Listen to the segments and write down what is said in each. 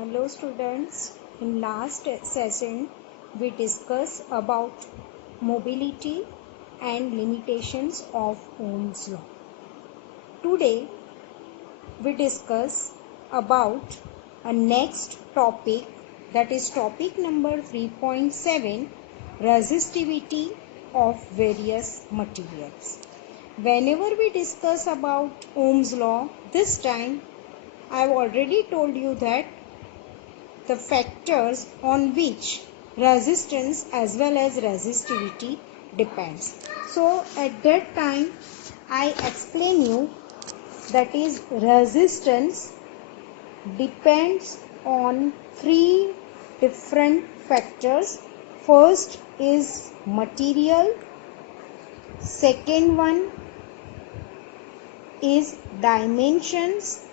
Hello students, in last session we discussed about mobility and limitations of Ohm's law. Today we discuss about a next topic, that is topic number 3.7, resistivity of various materials. Whenever we discuss about Ohm's law, this time I have already told you that the factors on which resistance as well as resistivity depends. So at that time I explain you that is resistance depends on three different factors. First is material, second one is dimensions,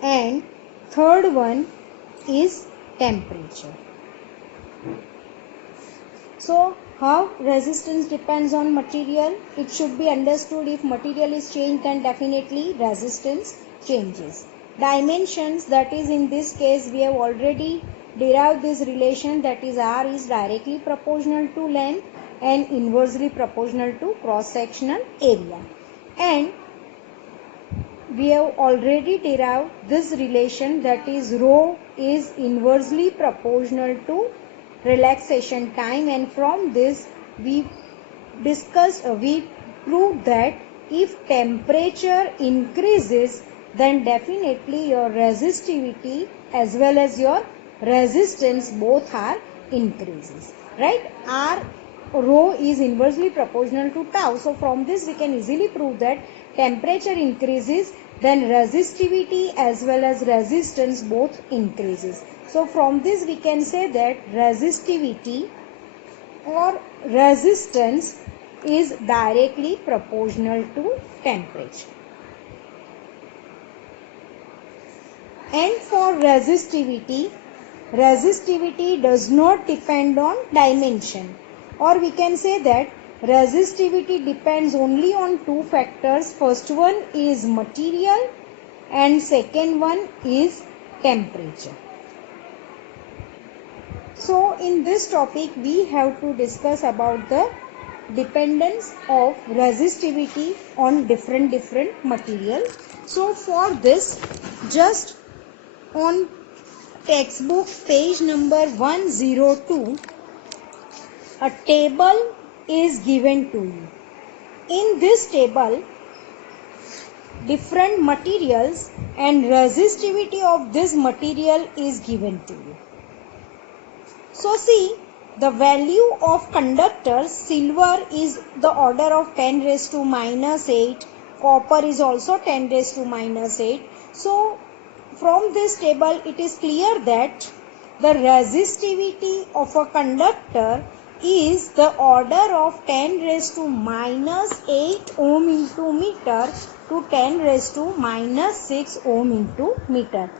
and third one is temperature. So how resistance depends on material? It should be understood, if material is changed then definitely resistance changes. Dimensions, that is in this case we have already derived this relation, that is R is directly proportional to length and inversely proportional to cross sectional area. And we have already derived this relation, that is rho is inversely proportional to relaxation time, and from this we proved that if temperature increases then definitely your resistivity as well as your resistance both are increases, right? R rho is inversely proportional to tau. So from this we can easily prove that temperature increases then resistivity as well as resistance both increases. So from this we can say that resistivity or resistance is directly proportional to temperature. And for resistivity does not depend on dimension, or we can say that resistivity depends only on two factors. First one is material and second one is temperature. So in this topic we have to discuss about the dependence of resistivity on different material. So for this, just on textbook page number 102, a table is given to you. In this table, different materials and resistivity of this material is given to you. So see, the value of conductors, silver is the order of 10 raised to minus 8, copper is also 10 raised to minus 8. So from this table it is clear that the resistivity of a conductor is the order of 10 raised to minus 8 ohm into meter to 10 raised to minus 6 ohm into meter.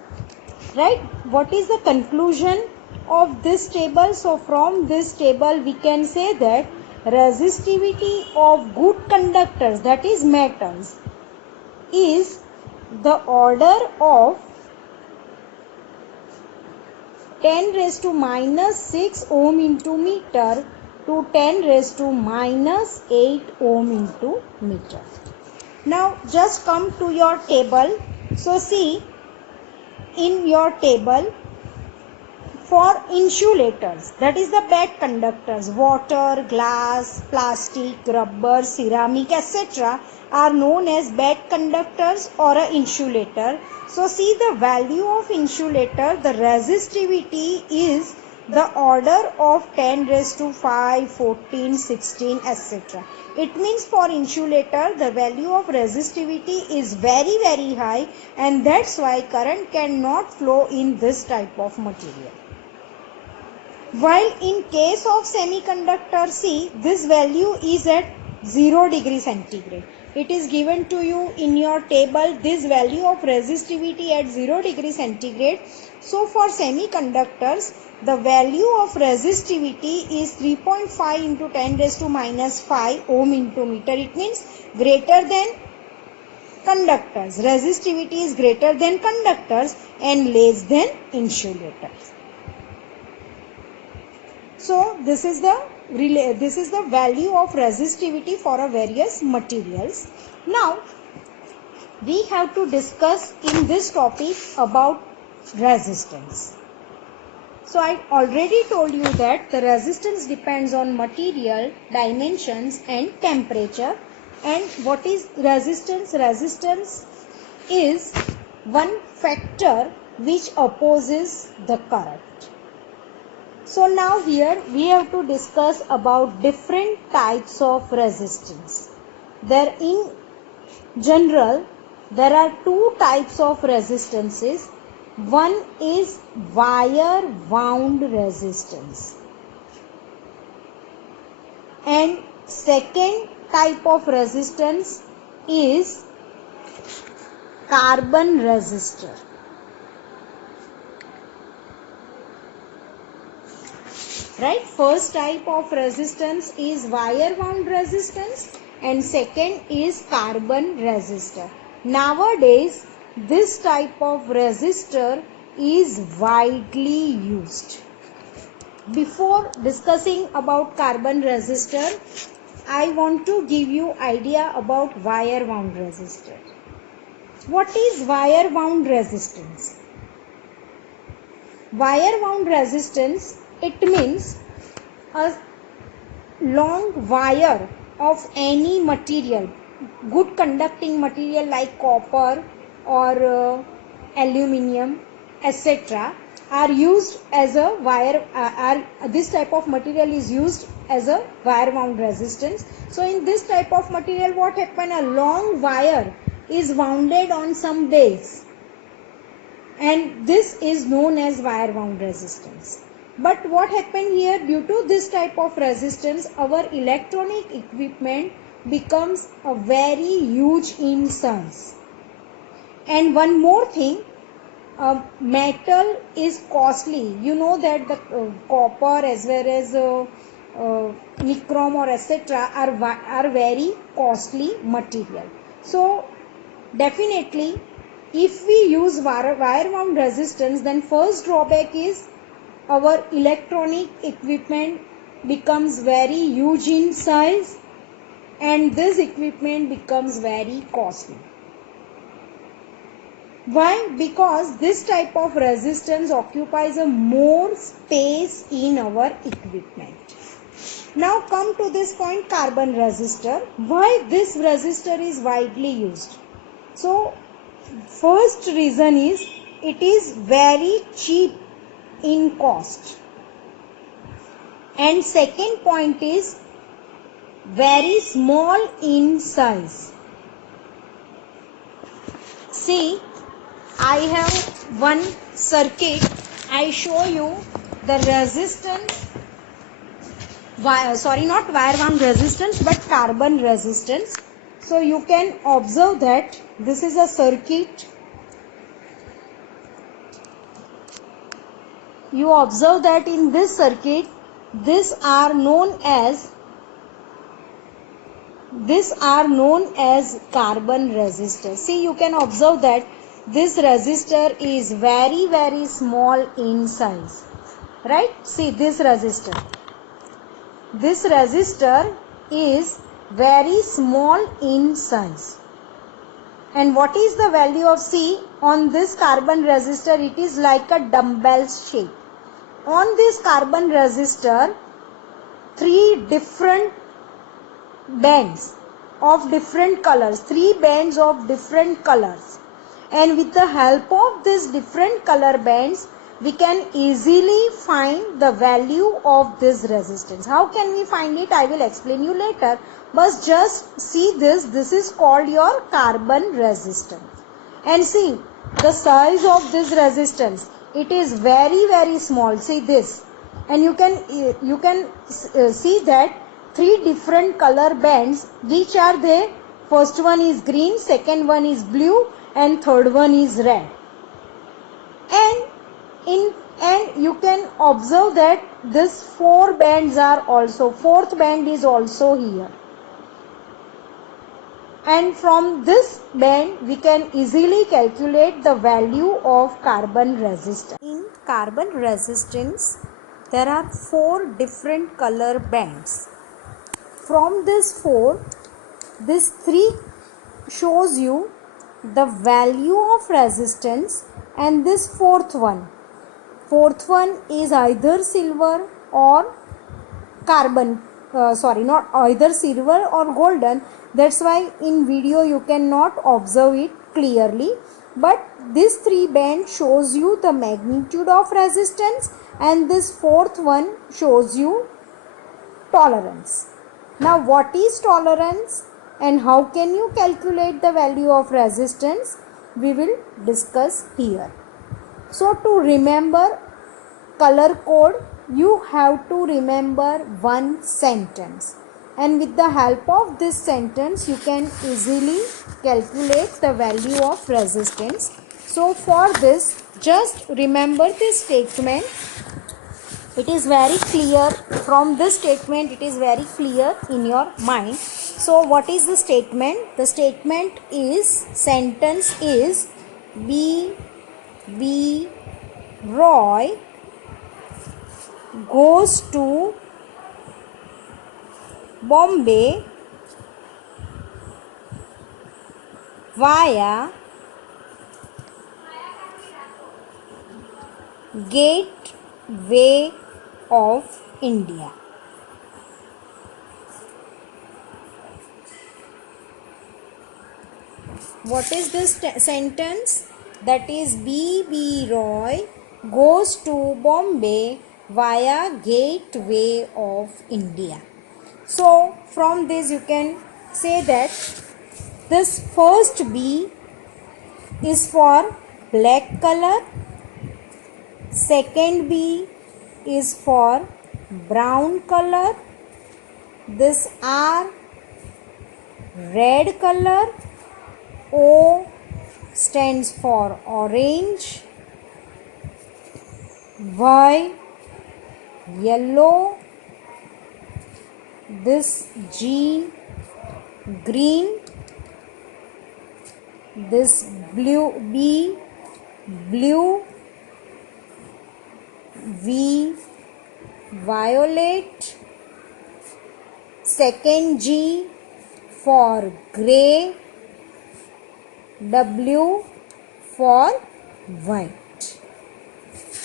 Right? What is the conclusion of this table? So from this table we can say that resistivity of good conductors, that is metals, is the order of 10 raised to minus 6 ohm into meter to 10 raised to minus 8 ohm into meter. Now just come to your table. So see, in your table, for insulators, that is the bad conductors, water, glass, plastic, rubber, ceramic, etc. are known as bad conductors or an insulator. So see, the value of insulator, the resistivity is the order of 10 raised to 5, 14, 16, etc. It means for insulator the value of resistivity is very high, and that's why current cannot flow in this type of material. While in case of semiconductor, see, this value is at 0 degree centigrade. It is given to you in your table, this value of resistivity at 0 degree centigrade. So for semiconductors, the value of resistivity is 3.5 into 10 raised to minus 5 ohm into meter. It means greater than conductors. Resistivity is greater than conductors and less than insulators. So this is the value of resistivity for a various materials. Now we have to discuss in this topic about resistance. So I already told you that the resistance depends on material, dimensions and temperature. And what is resistance? Resistance is one factor which opposes the current. So now here we have to discuss about different types of resistance. There in general there are two types of resistances. One is wire wound resistance and second type of resistance is carbon resistor. Right? First type of resistance is wire wound resistance and second is carbon resistor. Nowadays this type of resistor is widely used. Before discussing about carbon resistor, I want to give you idea about wire wound resistor. What is wire wound resistance? Wire wound resistance, it means a long wire of any material, good conducting material like copper or aluminium, etc. are used as a wire. This type of material is used as a wire wound resistance. So in this type of material, what happen? A long wire is wounded on some base, and this is known as wire wound resistance. But what happened here? Due to this type of resistance, our electronic equipment becomes a very huge in size. And one more thing, metal is costly. You know that the copper as well as nichrome or etc. are very costly material. So definitely if we use wire wound resistance, then first drawback is our electronic equipment becomes very huge in size and this equipment becomes very costly. Why? Because this type of resistance occupies a more space in our equipment. Now come to this point, carbon resistor. Why this resistor is widely used? So first reason is it is very cheap in cost. And second point is very small in size. See, I have one circuit. I show you the resistance, not wire wound resistance but carbon resistance. So you can observe that this is a circuit. You observe that in this circuit, these are known as carbon resistors. See, you can observe that this resistor is very, very small in size. Right? See this resistor. This resistor is very small in size. And what is the value of C? On this carbon resistor, it is like a dumbbell shape. On this carbon resistor, 3 different bands of different colors, 3 bands of different colors. And with the help of these different color bands, we can easily find the value of this resistance. How can we find it? I will explain you later. But just see this. This is called your carbon resistor. And see the size of this resistance. It is very, very small. See this. And you can see that 3 different color bands. Which are they? First one is green, second one is blue, and third one is red. And you can observe that this 4 bands are also, 4th band is also here. and from this band we can easily calculate the value of carbon resistance. In carbon resistance there are 4 different color bands. From this 4, this 3 shows you the value of resistance, and this fourth one is either silver or carbon, not either silver or golden. That's why in video you cannot observe it clearly, but this 3 band shows you the magnitude of resistance, and this fourth one shows you tolerance. Now what is tolerance and how can you calculate the value of resistance, we will discuss here. So to remember color code, you have to remember one sentence, and with the help of this sentence you can easily calculate the value of resistance. So for this, just remember this statement. It is very clear. From this statement it is very clear in your mind. So what is the statement? The statement is, sentence is, B. Roy goes to Bombay via Gateway of India. What is this sentence? That is, B. Roy goes to Bombay via Gateway of India. So from this you can say that this first B is for black color, second B is for brown color, this R red color, O stands for orange, Y yellow, this G green, this B blue, V violet, second G for grey, W for white.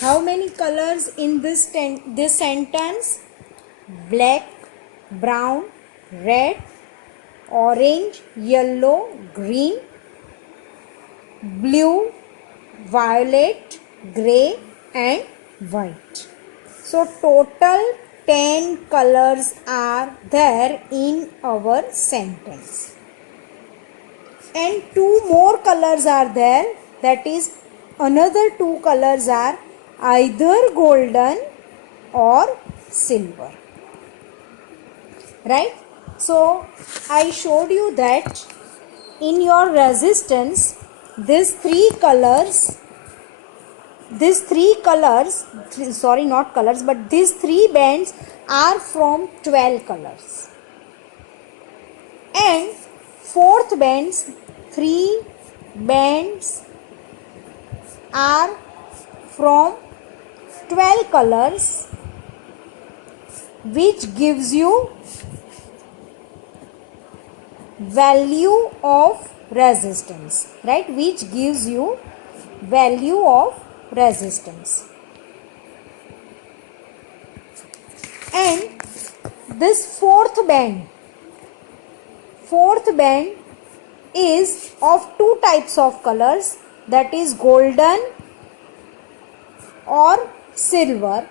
How many colors in this sentence? Black, brown, red, orange, yellow, green, blue, violet, grey and white. So total 10 colors are there in our sentence. And 2 more colors are there, that is, another 2 colors are either golden or silver. Right? So I showed you that in your resistance these three bands are from 12 colors, and fourth bands 3 bands are from 12 colors, which gives you value of resistance, right? Which gives you value of resistance. And this fourth band is of 2 types of colors, that is golden or silver,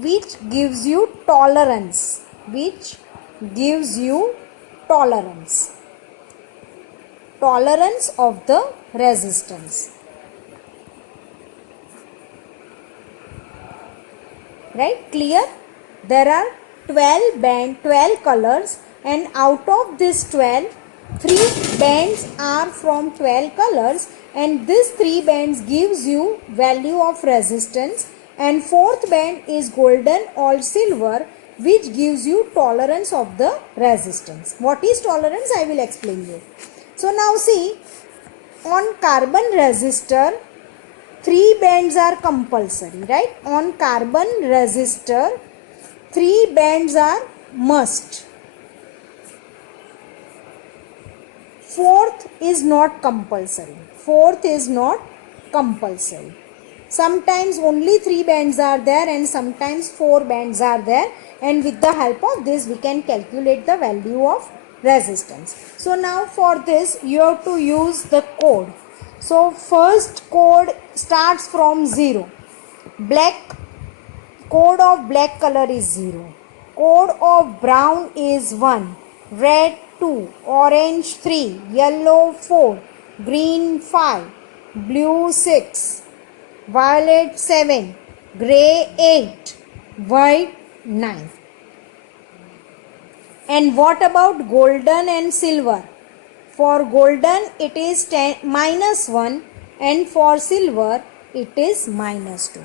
which gives you tolerance, tolerance of the resistance. Right? Clear? There are 12 colors, and out of this 12, 3 bands are from 12 colors, and this 3 bands gives you value of resistance, and fourth band is golden or silver, which gives you tolerance of the resistance. What is tolerance? I will explain you. So now see, on carbon resistor, 3 bands are compulsory, right? On carbon resistor, 3 bands are must. Fourth is not compulsory. Fourth is not compulsory. Sometimes only 3 bands are there and sometimes 4 bands are there, and with the help of this we can calculate the value of resistance. So now for this you have to use the code. So first code starts from 0. Black, code of black color is 0. Code of brown is 1. Red 2. Orange 3. Yellow 4. Green 5. Blue 6. Violet 7. Grey 8. White 9. And what about golden and silver? For golden it is -1 and for silver it is -2.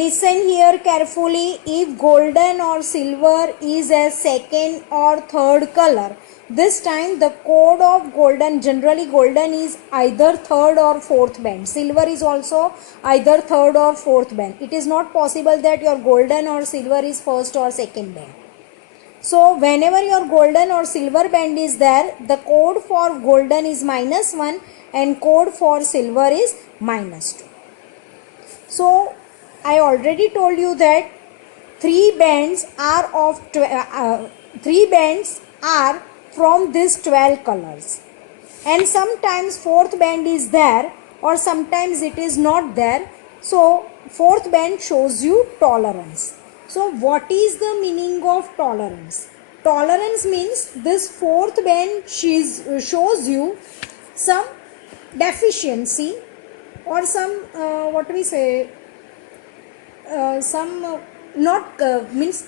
Listen here carefully. If golden or silver is a second or third color, this time the code of golden, generally golden is either third or fourth band. Silver is also either third or fourth band. It is not possible that your golden or silver is first or second band. So whenever your golden or silver band is there, the code for golden is -1 and code for silver is -2. So I already told you that 3 bands are from these 12 colors, and sometimes fourth band is there or sometimes it is not there. So fourth band shows you tolerance. So what is the meaning of tolerance? Tolerance means this fourth band shows you some deficiency or some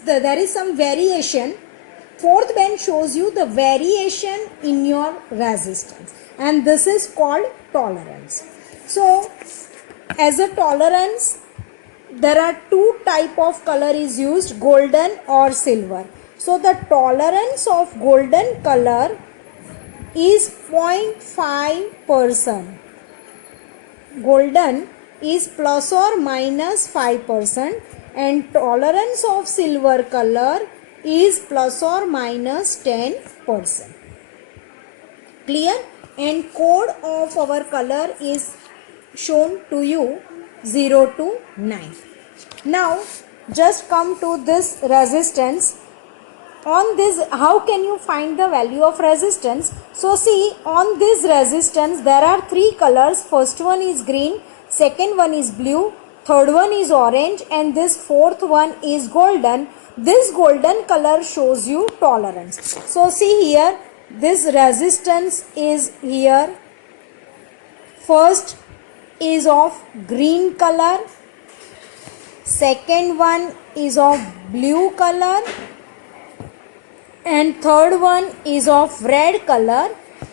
there is some variation. Fourth band shows you the variation in your resistance, and this is called tolerance. So as a tolerance, there are 2 type of color is used, golden or silver. So the tolerance of golden color is 0.5%. Golden is plus or minus 5%, and tolerance of silver color is plus or minus 10%. Clear? And code of our color is shown to you 0 to 9. Now just come to this resistance. On this, how can you find the value of resistance? So see, on this resistance there are 3 colors. First one is green, second one is blue, third one is orange, and this fourth one is golden. This golden color shows you tolerance. So see here, this resistance is here. First is of green color, second one is of blue color, and third one is of red color,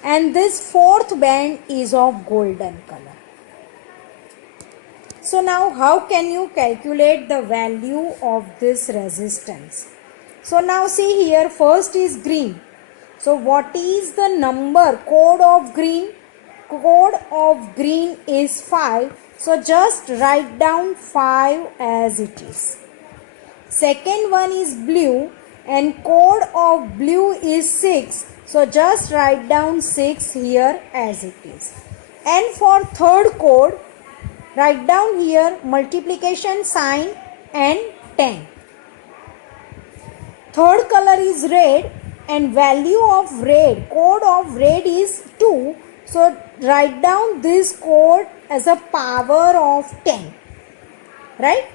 and this fourth band is of golden color. So now how can you calculate the value of this resistance? So now see here, first is green. So what is the number, code of green? Code of green is 5. So just write down 5 as it is. Second one is blue, and code of blue is 6. So just write down 6 here as it is. And for third code, write down here multiplication sign and 10. Third color is red, and value of red, code of red is 2. So write down this code as a power of 10. Right?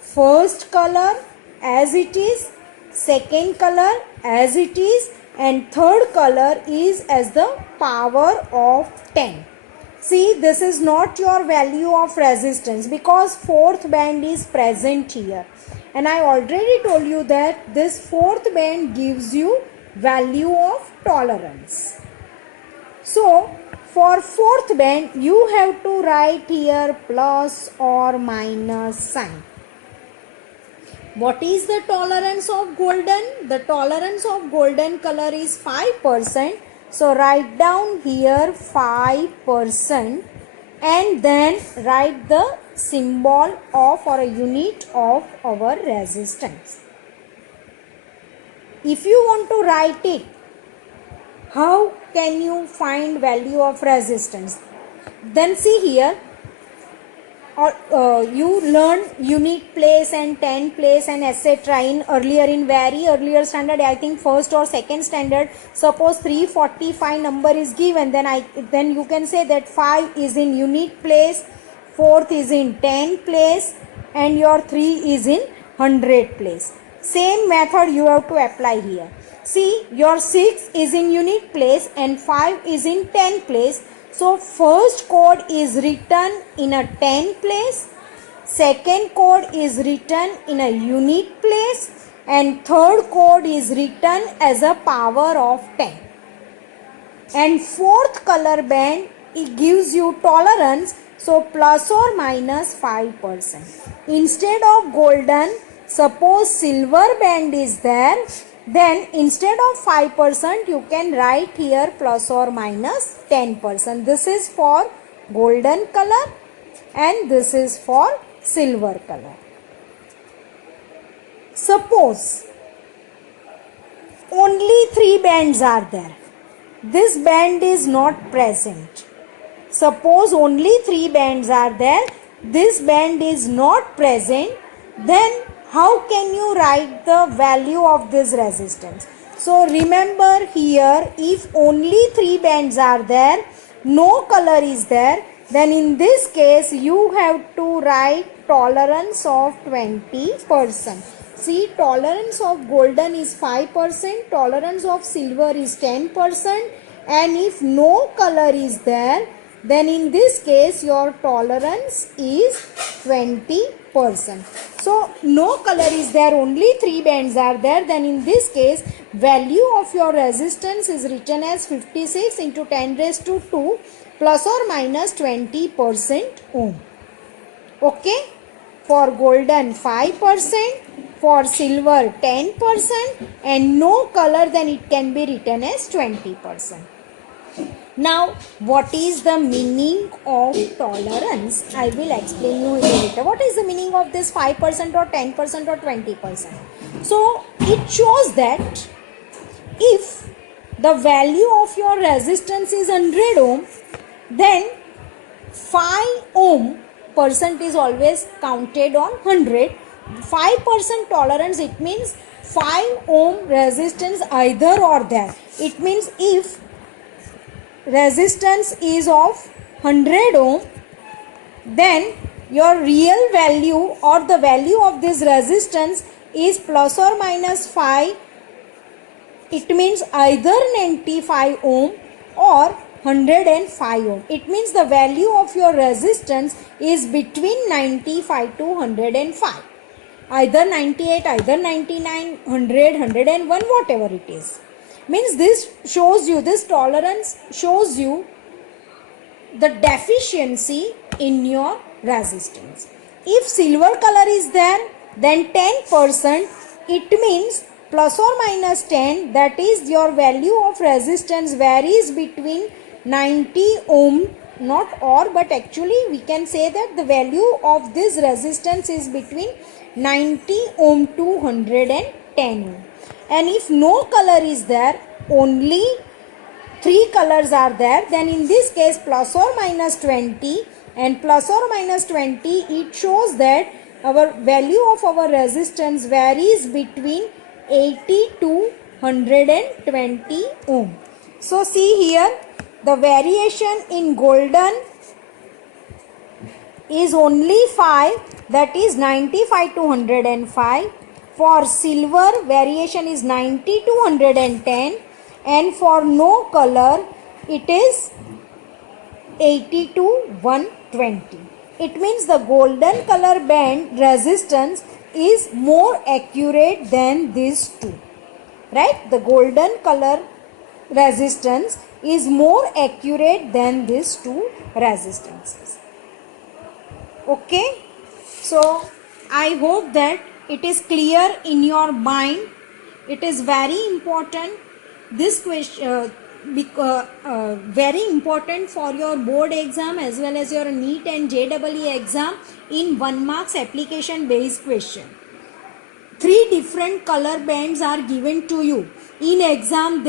First color as it is, second color as it is, and third color is as the power of 10. See, this is not your value of resistance because fourth band is present here, and I already told you that this fourth band gives you value of tolerance. So for fourth band you have to write here plus or minus sign. What is the tolerance of golden? The tolerance of golden color is 5%. So write down here 5% and then write the symbol of or a unit of our resistance. If you want to write it, how can you find value of resistance? Then see here, you learn unit place and 10 place and etc. in very earlier standard, I think first or second standard. Suppose 345 number is given, then you can say that 5 is in unit place, 4th is in 10 place, and your 3 is in 100 place. Same method you have to apply here. See, your 6 is in unit place and 5 is in 10 place. So first code is written in a 10 place, second code is written in a unit place, and third code is written as a power of 10. And fourth color band, it gives you tolerance, so plus or minus 5%. Instead of golden, suppose silver band is there, then instead of 5% you can write here plus or minus 10%. This is for golden color and this is for silver color. Suppose only 3 bands are there. This band is not present. Suppose only 3 bands are there. This band is not present. Then how can you write the value of this resistance? So remember here, if only 3 bands are there, no color is there, then in this case you have to write tolerance of 20%. See, tolerance of golden is 5%, tolerance of silver is 10%, and if no color is there, then in this case your tolerance is 20%. So no color is there, only 3 bands are there, then in this case value of your resistance is written as 56 into 10 raised to 2 plus or minus 20% ohm. Okay, for golden 5%, for silver 10%, and no color, then it can be written as 20%. Now, what is the meaning of tolerance? I will explain you later. What is the meaning of this 5% or 10% or 20%? So, it shows that if the value of your resistance is 100 ohm, then 5 ohm percent is always counted on 100. 5% tolerance, it means 5 ohm resistance either or there. It means if resistance is of 100 ohm, then your real value or the value of this resistance is plus or minus 5. It means either 95 ohm or 105 ohm. It means the value of your resistance is between 95 to 105. Either 98, either 99, 100, 101, whatever it is. Means this shows you, this tolerance shows you the deficiency in your resistance. If silver color is there, then 10%, it means plus or minus 10, that is your value of resistance varies between 90 ohm, not or, but actually we can say that the value of this resistance is between 90 ohm to 110 ohm. And if no color is there, only 3 colors are there, then in this case plus or minus 20, and plus or minus 20, it shows that our value of our resistance varies between 80 to 120 ohm. So see here, the variation in golden is only 5, that is 95 to 105. For silver, variation is 90 to 110, and for no color, it is 80 to 120. It means the golden color band resistance is more accurate than these two. Right? The golden color resistance is more accurate than these two resistances. Okay? So, I hope that it is clear in your mind. It is very important. This question very important for your board exam as well as your NEET and JEE exam in 1 marks application based question. 3 different color bands are given to you. In exam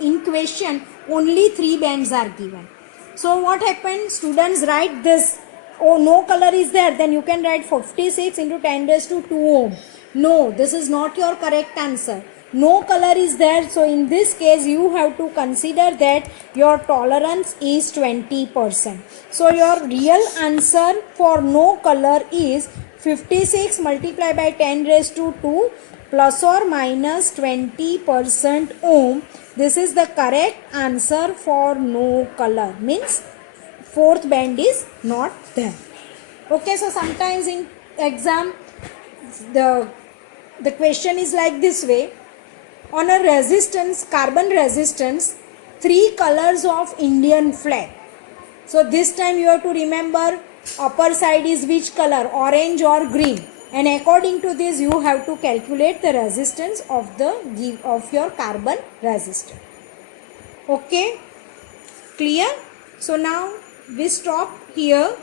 in question only 3 bands are given. So what happened? Students write this. Oh, no color is there. Then you can write 56 into 10 raised to 2 ohm. No, this is not your correct answer. No color is there. So in this case, you have to consider that your tolerance is 20%. So your real answer for no color is 56 multiplied by 10 raised to 2 plus or minus 20% ohm. This is the correct answer for no color. Means fourth band is not there. Okay, so sometimes in exam the question is like this way. On a resistance, carbon resistance, 3 colors of Indian flag. So this time you have to remember upper side is which color, orange or green, and according to this you have to calculate the resistance of your carbon resistor. Okay, clear? So now we stop here.